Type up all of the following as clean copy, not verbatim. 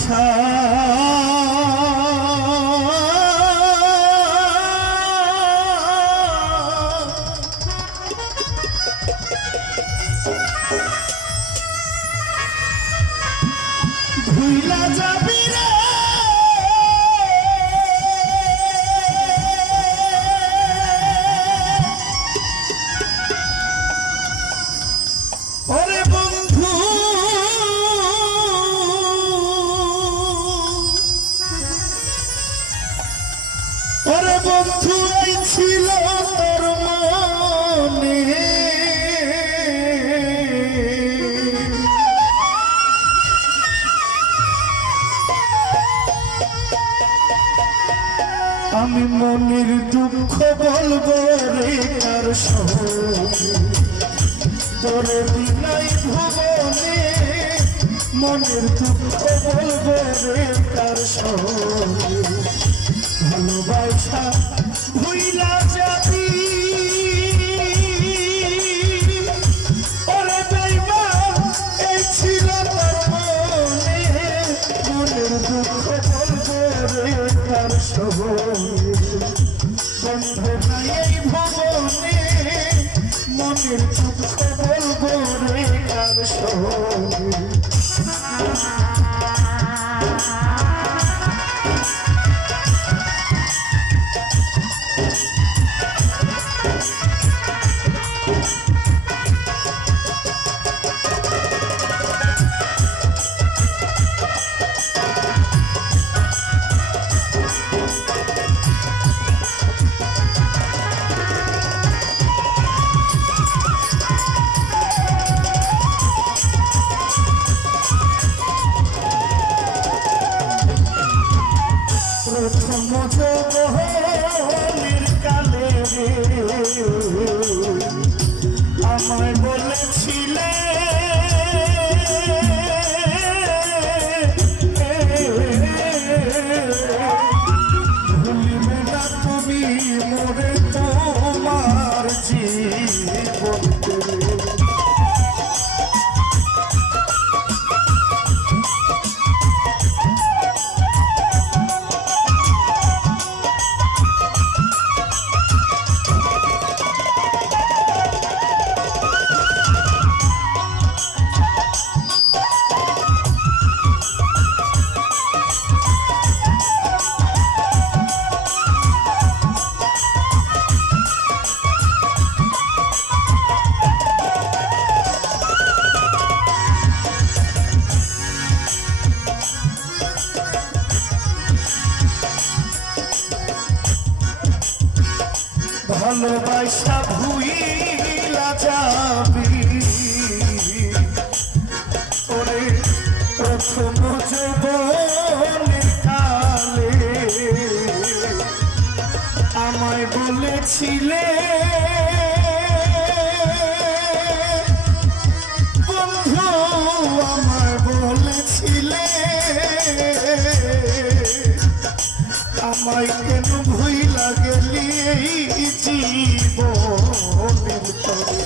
ভালোবাসা ভুইলা যাবি রে ওরে বন্ধু ওরে বন্ধু এই ছিল তোর মনে আমি মনের দুঃখ বলবো রে কার সঙ্গে তোরে বিনাই ভুবনে মনের দুঃখ বলবো রে কার সঙ্গে ভালোবাসা ভুইলা যাবি ওরে বেঈমান এই ছিল তোর মনে মনের দুঃখ বলবো রে কার সঙ্গে বন্ধু নাই এই ভুবনে মনের দুঃখ বলবো রে কার সঙ্গে প্রথম যৌবনের কালে আমায় বলেছিলে ভুলিবে না তুমি মোরে তোমার জীবন ভালোবাসা ভুইলা যাবি ওরে প্রথম যৌবনের কালে আমায় বলেছিলে বন্ধু আমায় বলেছিলে আমায় কেন ভুইলা গেলি জীবনের তরে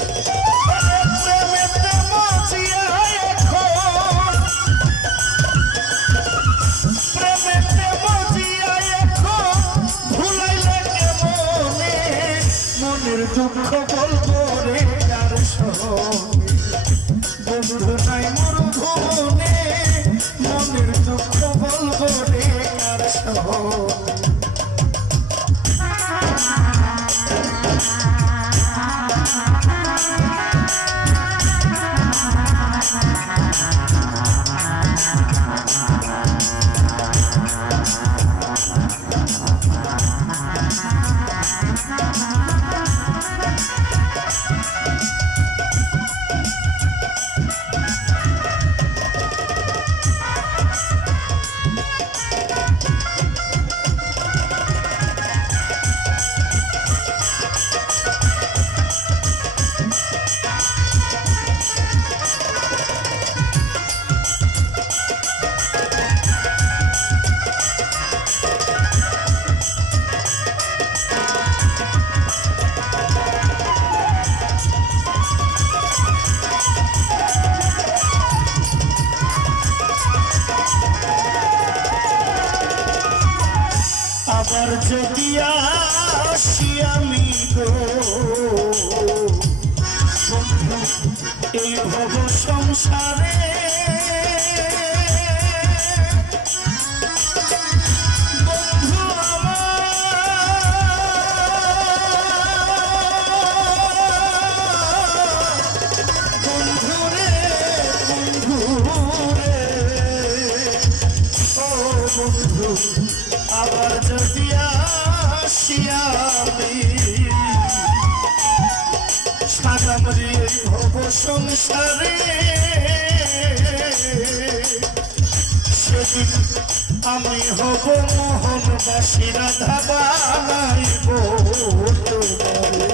প্রেমেতে মজিয়া এখন প্রেমেতে মজিয়া এখন ভুলাইলে কেমনে মনের দুঃখ বলবো রে কার সঙ্গে বন্ধু নাই মোর ভুবনে মনের দুঃখ বলবো রে কার সঙ্গে যদি আসি আমি গো বন্ধু এই ভব সংসারে বন্ধু আমার বন্ধুরে বন্ধুরে ও বন্ধু আবার যদি আসি আমি সাদামরি এই ভব সংসারে সেদিন আমি হব মোহনবাসী রাধা বানাইব তোমারে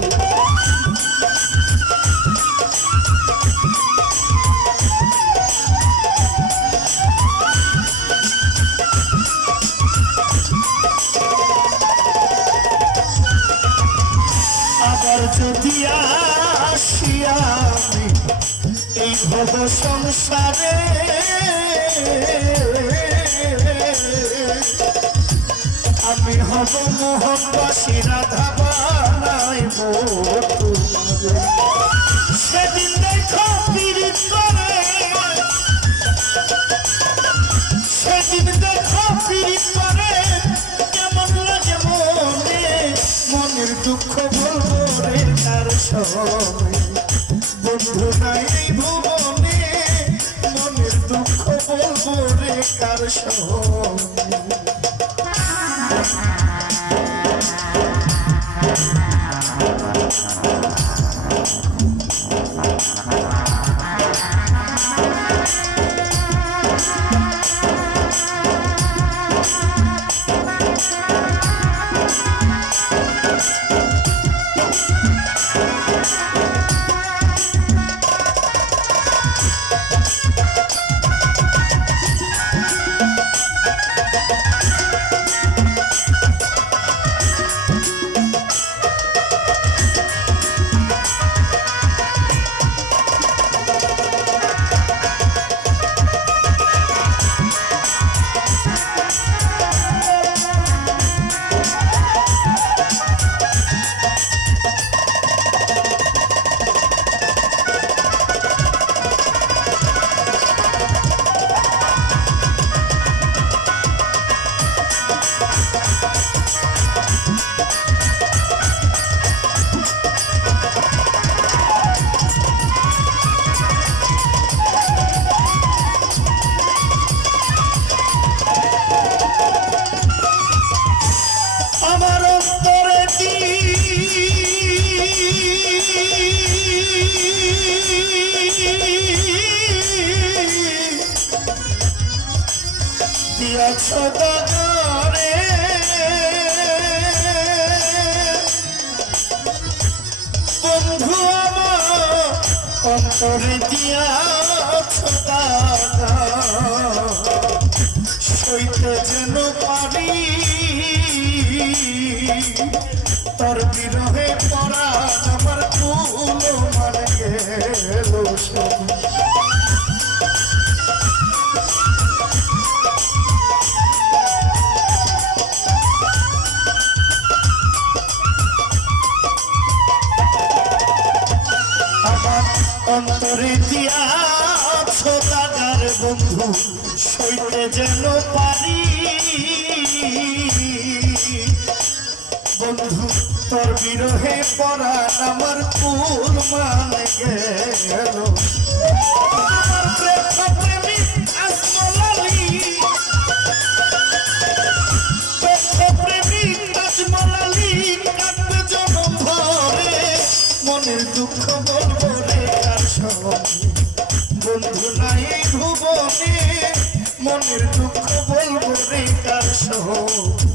আবার যদি আসি আমি এই ভব সংসারে আমি হব মোহনবাসী রাধা বানাইব তোমারে সেদিন দেখো পীড়িত করে সেদিন দেখো পীড়িত করে কেমন লাগে মনে মনের দুঃখ বলবো রে কার সঙ্গে বন্ধু নাই এই ভুবনে মনের দুঃখ বলবো রে কার সঙ্গে সদাগরে বন্ধু আমার অন্তরে দিয়াছ দাদা সইতে যেন পারি তোর বিরহে পড়া আমার ফুল মানে গেল সব অন্তরে দিয়াছ দাদার বন্ধু সইতে যেন পারি বন্ধু তোর বিরহে পড়া আমার ফুল মানে গেল প্রেমী আসমলালি প্রেমী আসমলালি কাটবে জনম ভরে মনের দুঃখ বলবো রে কার সঙ্গে বন্ধু নাই ভুবনে মনের দুঃখ বলবো রে কার সঙ্গে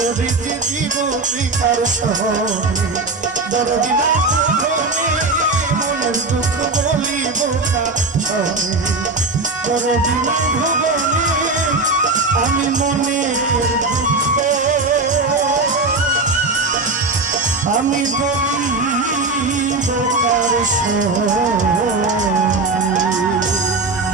তোরে যে জীবনে কার সনে দরদি না ভুবনে মনের দুঃখ বলিব কার সনে দরদি না ভুবনে আমি মনের দুঃখ আমি বলিব কার সনে